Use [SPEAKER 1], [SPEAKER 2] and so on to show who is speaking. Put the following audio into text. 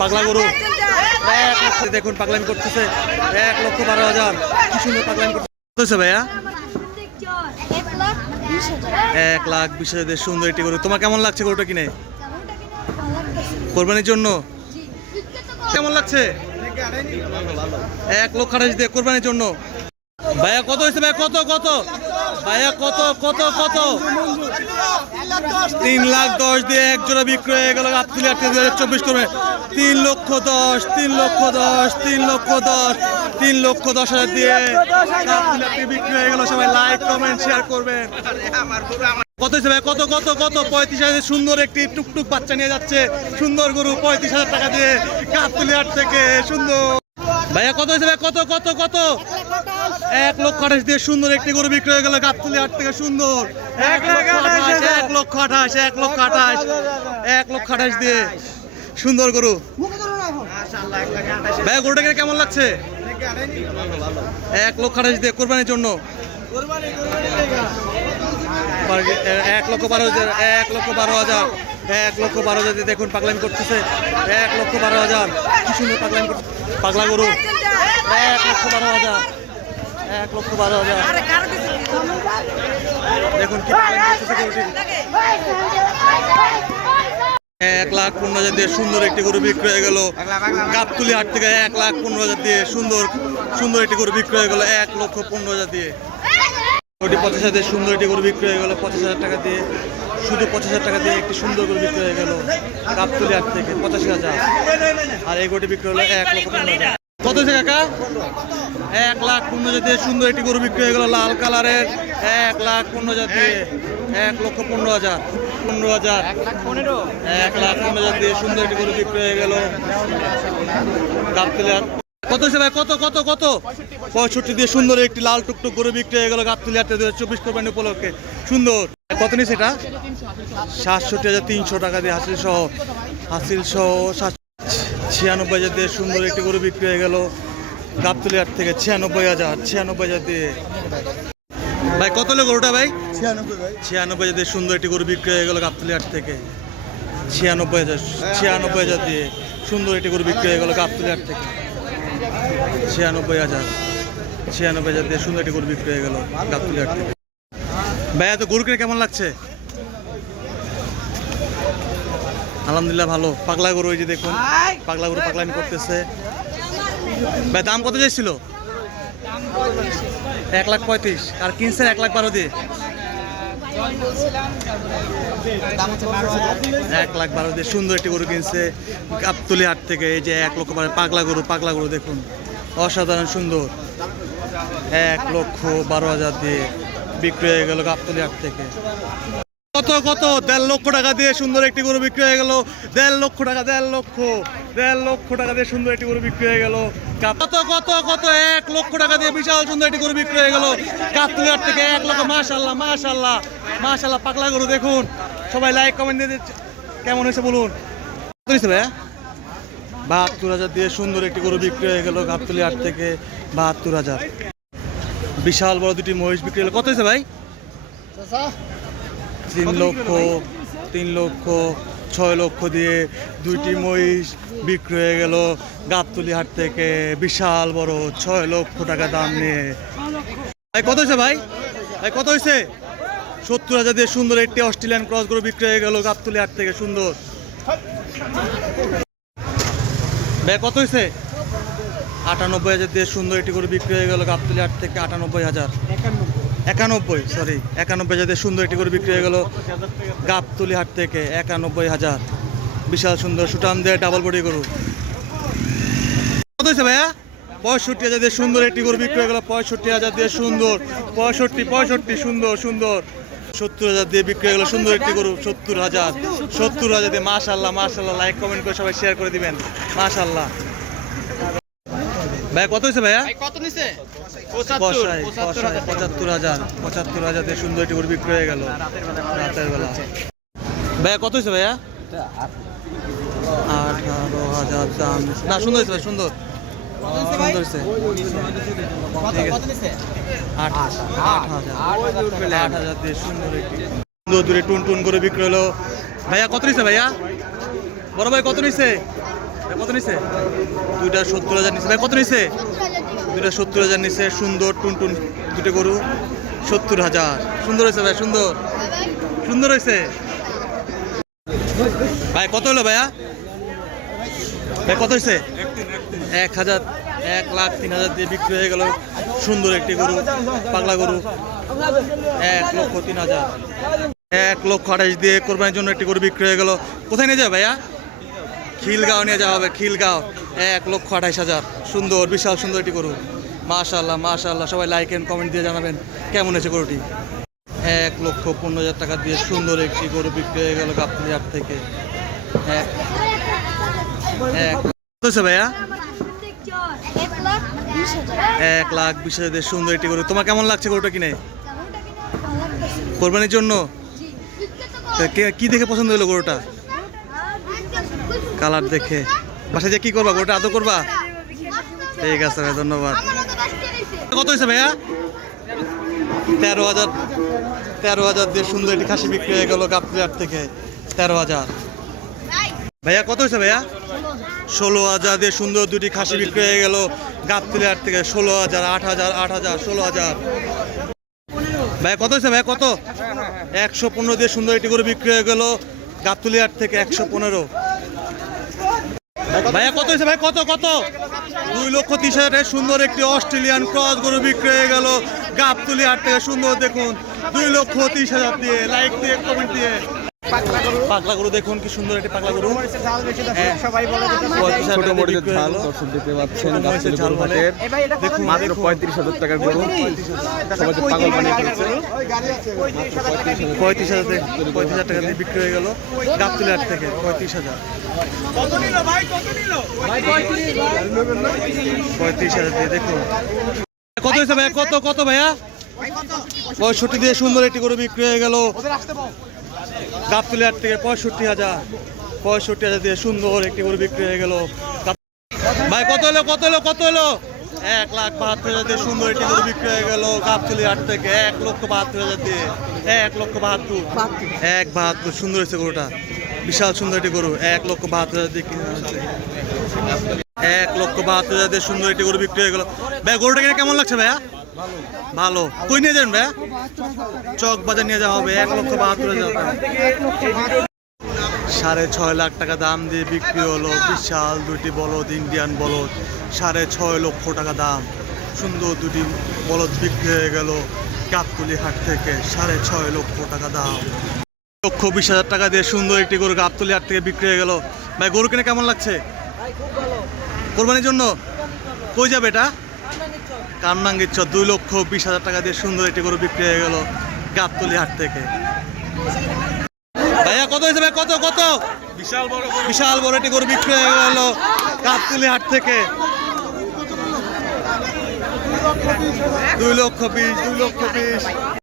[SPEAKER 1] পাগলা গরু। এক লক্ষ দেখুন পাগলামি করতেছে। এক লক্ষ বারো হাজার। কি সুন্দর পাগলামি করতেছে। ভাইয়া?
[SPEAKER 2] এক লাখ বিশ হাজার।
[SPEAKER 1] সুন্দর একটি গরু। তোমার কেমন লাগছে গরুটা কিনে? কোরবানির জন্য? কেমন লাগছে? এক লক্ষ আঠাশ দিয়ে কোরবানির জন্য। ভাইয়া, কত হয়েছে ভাইয়া? কত কত? ভাইয়া, কত কত কত? তিন লাখ দশ দিয়ে এক জোড়া বিক্রি হয়ে গেল। আটকে চব্বিশ করবে তিন লক্ষ দশ তিন লক্ষ দশ তিন লক্ষ দশ তিন লক্ষ দশ হাজার দিয়ে বিক্রি হয়ে গেল। সবাই লাইক কমেন্ট শেয়ার করবেন। কত ভাই? কত কত কত? পঁয়ত্রিশ হাজার সুন্দর একটি টুকটুক বাচ্চা নিয়ে যাচ্ছে। সুন্দর গরু পঁয়ত্রিশ হাজার টাকা দিয়ে হাট থেকে সুন্দর। ভাইয়া কত ভাই? কত কত কত? এক লক্ষ আঠাশ দিয়ে সুন্দর একটি গরু বিক্রি হয়ে গেল গাবতুলি হাট থেকে সুন্দর। এক লক্ষ আঠাশ এক লক্ষ আঠাশ এক লক্ষ আঠাশ এক লক্ষ আঠাশ দিয়ে সুন্দর গরু। ভাইয়া গরুটাকে কেমন লাগছে? এক লক্ষ আঠাশ দিয়ে কোরবানির জন্য। এক লক্ষ বারো হাজার এক লক্ষ বারো হাজার এক লক্ষ বারো হাজার দিয়ে দেখুন পাগলামি করতেছে। এক লক্ষ বারো হাজার। কি সুন্দর পাগলামি করতে পাগলা গরু। এক লক্ষ বারো হাজার। এক লক্ষ বারো হাজার। দেখুন কি। এক লাখ পনেরো হাজার দিয়ে সুন্দর একটি গরু বিক্রয় হয়ে গেল। গাবতুলি হাট থেকে এক লাখ পনেরো হাজার দিয়ে সুন্দর সুন্দর একটি গরু বিক্রয় হয়ে গেল। এক লক্ষ পনেরো হাজার দিয়ে। ওটি পঁচিশ হাজার সুন্দর একটি গরু বিক্রি হয়ে গেল। পঁচিশ হাজার টাকা দিয়ে, শুধু পঁচিশ হাজার টাকা দিয়ে একটি সুন্দর গরু বিক্রি হয়ে গেল। গাবতুলি হাট থেকে পঁচাশি হাজার। আর এই গরুটি বিক্রি হলো এক লক্ষ পনেরো হাজার। কত হয়েছে কাকা? এক লাখ পনেরো হাজার দিয়ে সুন্দর একটি গরু বিক্রি হয়ে গেল লাল কালারের। এক লাখ পনেরো হাজার দিয়ে এক লক্ষ পনেরো হাজার। পনেরো হাজার। এক লাখ পনেরো? দিয়ে সুন্দর একটি গরু বিক্রি হয়ে গেল। গাবতলি কত হয়েছে ভাই? কত কত কত? পঁয়ষট্টি দিয়ে সুন্দর একটি লাল টুকটুক গরু বিক্রি হয়ে গেল গাবতলি হাটে দু হাজার চব্বিশ কোরবানি উপলক্ষে। সুন্দর। কত নিয়েছে এটা? সাতষট্টি হাজার তিনশো টাকা দিয়ে হাসিল সহ হাসিল সহ ছিয়ানব্বই হাজার দিয়ে সুন্দর একটি গরু বিক্রি হয়ে গেল গাবতলি হাট থেকে। ছিয়ানব্বই হাজার ছিয়ানব্বই হাজার দিয়ে। ভাই কত হলো গরুটা ভাই? ছিয়ানব্বই ছিয়ানব্বই হাজার দিয়ে সুন্দর একটি গরু বিক্রি হয়ে গেল গাবতলি হাট থেকে। ছিয়ানব্বই হাজার ছিয়ানব্বই হাজার দিয়ে সুন্দর একটি গরু বিক্রি হয়ে গেল গাবতলি হাট থেকে। ছিয়ানব্বই হাজার ছিয়ানব্বই হাজার দিয়ে সুন্দর একটি গরু বিক্রি হয়ে গেল গাবতলি হাট থেকে। ভাই তো গরু কিনে কেমন লাগছে? আলহামদুলিল্লাহ ভালো। পাগলা গরু ওই যে দেখুন, পাগলা গরু পাগলামি করতেছে। ভাই, দাম কত চাইছিল? এক লাখ পঁয়ত্রিশ। আর কিনছেন এক লাখ বারো দিয়ে? এক লাখ বারো দিয়ে সুন্দর একটি গরু কিনছে। গাবতলি হাট থেকে এই যে এক লক্ষ বারো, পাগলা গরু পাগলা গরু দেখুন। অসাধারণ সুন্দর। এক লক্ষ বারো হাজার দিয়ে বিক্রি হয়ে গেল গাবতলি হাট থেকে। কত কত? দেড় লক্ষ টাকা দিয়ে সুন্দর একটি গরু বিক্রি হয়ে গেল। দেড় লক্ষ টাকা, দেড় লক্ষ। দেড় লক্ষ টাকা দিয়ে সুন্দর একটি গরু বিক্রি হয়ে গেল। কত কত কত? এক লক্ষ টাকা দিয়ে বিশাল সুন্দর একটি গরু বিক্রি হয়ে গেল। কাতুলিয়ার থেকে এক লক্ষ। মাশাল্লাহ মাশাল্লাহ মাশাল্লাহ পাগলা গরু দেখুন। সবাই লাইক কমেন্ট দিয়ে দিচ্ছে। কেমন হয়েছে বলুন। ভাইয়া? বাহাত্তর হাজার দিয়ে সুন্দর একটি গরু বিক্রি হয়ে গেল গাবতলি হাট থেকে বাহাত্তর হাজার। বিশাল বড় দুটি মহিষ বিক্রি হলো। কত হয়েছে ভাই? তিন লক্ষ তিন লক্ষ, ছয় লক্ষ দিয়ে দুইটি মহিষ বিক্রি হয়ে গেল। গাবতলি হাট থেকে বিশাল বড় ছয় লক্ষ টাকা দাম নিয়ে। ভাই, কত হয়েছে ভাই? ভাই, কত হয়েছে? সত্তর হাজার দিয়ে সুন্দর একটি অস্ট্রেলিয়ান ক্রস গরু বিক্রি হয়ে গেল গাবতলি হাট থেকে, সুন্দর। ভাই, কত হয়েছে? আটানব্বই হাজার দিয়ে সুন্দর একটি করে বিক্রি হয়ে গেল গাবতলি হাট থেকে, আটানব্বই হাজার। একানব্বই সরি একানব্বই হাজার সুন্দর একটি গরু বিক্রি হয়ে গেল, গাবতলি হাট থেকে একানব্বই হাজার। বিশাল সুন্দর সুটান দিয়ে ডাবল বডি গরু। কত হয়েছে ভাইয়া? পঁয়ষট্টি হাজার দিয়ে সুন্দর একটি গরু বিক্রি হয়ে গেল, পঁয়ষট্টি হাজার দিয়ে সুন্দর, পঁয়ষট্টি পঁয়ষট্টি, সুন্দর সুন্দর। সত্তর হাজার দিয়ে বিক্রি হয়ে গেল, সুন্দর একটি গরু, সত্তর হাজার সত্তর হাজার দিয়ে মাশাল্লাহ মাশাল্লাহ লাইক কমেন্ট করে সবাই শেয়ার করে দিবেন মাশাল্লাহ ভাইয়া কত হয়েছে ভাইয়া?
[SPEAKER 3] কত নিছে?
[SPEAKER 1] পঁচাত্তর হাজার। পঁচাত্তর হাজার সুন্দর একটি গরু বিক্রি হয়ে গেল। রাতের বেলা। ভাইয়া কত হয়েছে ভাইয়া? আঠারো হাজার দাম। না সুন্দর হয়েছে ভাই সুন্দর। সুন্দর হয়েছে আট হাজার। আট হাজার। দিয়ে সুন্দর একটি সুন্দর দূরে টুন টুন করে বিক্রি হলো। ভাইয়া কত নিছে ভাইয়া? বড় ভাই কত নিছে? কত নিছে? দুইটা সত্তর হাজার নিছে। ভাই, কত নিছে? দুইটা সত্তর হাজার নিছে, সুন্দর টুনটুন দুটো গরু। সত্তর হাজার। সুন্দর হয়েছে ভাই, সুন্দর। সুন্দর হয়েছে? ভাই, কত হলো ভাইয়া? ভাই, কত হয়েছে? এক হাজার, এক লাখ তিন হাজার দিয়ে বিক্রি হয়ে গেল। সুন্দর একটি গরু, পাগলা গরু। এক লক্ষ তিন হাজার। এক লক্ষ আঠাশ দিয়ে কোরবানির জন্য একটি গরু বিক্রি হয়ে গেল। কোথায় নিয়ে যাবে ভাইয়া? খিলগাঁও নিয়ে যাওয়া হবে খিলগাঁও। এক লক্ষ আঠাইশ হাজার। সুন্দর বিশাল সুন্দর একটি গরু। মাশাল্লাহ মাশাল্লাহ সবাই লাইক এন্ড কমেন্ট দিয়ে জানাবেন কেমন হয়েছে গরুটি? এক লক্ষ পনেরো হাজার টাকা দিয়ে সুন্দর একটি গরু বিক্রি হয়ে গেল গাবতলি হাট থেকে ভাইয়া?
[SPEAKER 2] এক লাখ বিশ হাজার
[SPEAKER 1] সুন্দর একটি গরু। তোমার কেমন লাগছে গরুটা কিনে? কোরবানির জন্য? কি দেখে পছন্দ হলো গরুটা? কালার দেখে। বাসায় যে কি করবা? গরুটা আদর করবা? ঠিক আছে ভাই, ধন্যবাদ। কত হয়েছে ভাইয়া? তেরো হাজার তেরো হাজার দিয়ে সুন্দর একটি খাসি বিক্রি হয়ে গেল গাবতলি হাট থেকে। তেরো হাজার। ভাইয়া, কত হয়েছে ভাইয়া? ষোলো হাজার দিয়ে সুন্দর দুটি খাসি বিক্রি হয়ে গেল হাট থেকে। ষোলো হাজার, আট হাজার আট হাজার, ষোলো হাজার। ভাইয়া, কত হয়েছে ভাইয়া? কত? একশো পনেরো দিয়ে সুন্দর একটি করে বিক্রি হয়ে গেল গাবতলি হাট থেকে একশো পনেরো। ভাইয়া, কত হয়েছে ভাই? কত কত? দুই লক্ষ তিরিশ হাজার সুন্দর একটি অস্ট্রেলিয়ান ক্রস গরু বিক্রি হয়ে গেল গাবতুলি হাট থেকে। সুন্দর দেখুন, দুই লক্ষ তিরিশ হাজার দিয়ে। লাইক দিয়ে কমেন্ট দিয়ে। পাগলা গরু। দেখুন কি সুন্দর একটি পাগলা গরু। হ্যাঁ। পঁয়ত্রিশ হাজার
[SPEAKER 3] ছোট
[SPEAKER 1] টাকা দিয়ে
[SPEAKER 3] মরিচের
[SPEAKER 1] বিক্রি
[SPEAKER 3] ঝাল দর্শক দিতে পাচ্ছেন
[SPEAKER 1] ছোট ঝাল
[SPEAKER 3] হাটের।
[SPEAKER 1] দেখুন
[SPEAKER 3] মাত্র পঁয়ত্রিশ হাজার টাকার গরু। সবাইকে পাগল বানিয়ে ফেলছে
[SPEAKER 1] পঁয়ত্রিশ হাজার পঁয়ত্রিশ হাজার টাকা দিয়ে বিক্রি হয়ে গেল গাবতলি হাট থেকে পঁয়ত্রিশ হাজার। পঁয়ত্রিশ। হাজার দিয়ে দেখুন। কত হয়েছে ভাইয়া কত কত ভাইয়া? পঁয়ষট্টি দিয়ে সুন্দর একটি গরু বিক্রি হয়ে গেল। গাবতলি হাট থেকে পঁয়ষট্টি হাজার। পঁয়ষট্টি হাজার দিয়ে সুন্দর একটি গরু বিক্রি হয়ে গেল। ভাই, কত হলো কত হলো কত হলো? এক লাখ বাহাত্তর হাজার দিয়ে সুন্দর একটি গরু বিক্রি হয়ে গেল গাবতলি হাট থেকে। এক লক্ষ বাহাত্তর হাজার দিয়ে, এক লক্ষ বাহাত্তর। এক বাহাত্তর, সুন্দর হয়েছে গরুটা। বিশাল সুন্দর একটি গরু। এক লক্ষ বাহাত্তর হাজার দিয়ে কিনে আনছে। এক লক্ষ বাহাত্তর হাজার দিয়ে সুন্দর একটি গরু বিক্রি হয়ে গেল। ভাই, গরুটা কিনে কেমন লাগছে ভাইয়া? ভালো। কই নিয়ে যাবেন ভাইয়া? চক বাজার নিয়ে যাওয়া হবে, এক লক্ষ বাহাত্তর হাজার। সাড়ে ছয় লাখ টাকা দাম দিয়ে বিক্রি হলো বিশাল দুটি বলদ, ইন্ডিয়ান বলদ। সাড়ে ছয় লক্ষ টাকা দাম। সুন্দর দুটি বলদ বিক্রি হয়ে গেল গাবতলি হাট থেকে, সাড়ে ছয় লক্ষ টাকা দাম। লক্ষ বিশ হাজার টাকা দিয়ে সুন্দর একটি গরু গাবতলি হাট থেকে বিক্রি হয়ে গেল। ভাই, গরু কিনে কেমন লাগছে? কোরবানির জন্য? কই যাবে এটা? কামনাঙ্গির চর দুই লক্ষ বিশ হাজার টাকা দিয়ে সুন্দর একটি গরু বিক্রি হয়ে গেল গাবতলি হাট থেকে। ভাইয়া কত হয়েছে ভাই? কত কত? বিশাল বড় বিশাল বড় একটি গরু বিক্রি হয়ে গেল গাবতলি হাট থেকে। দুই লক্ষ বিশ দুই লক্ষ বিশ।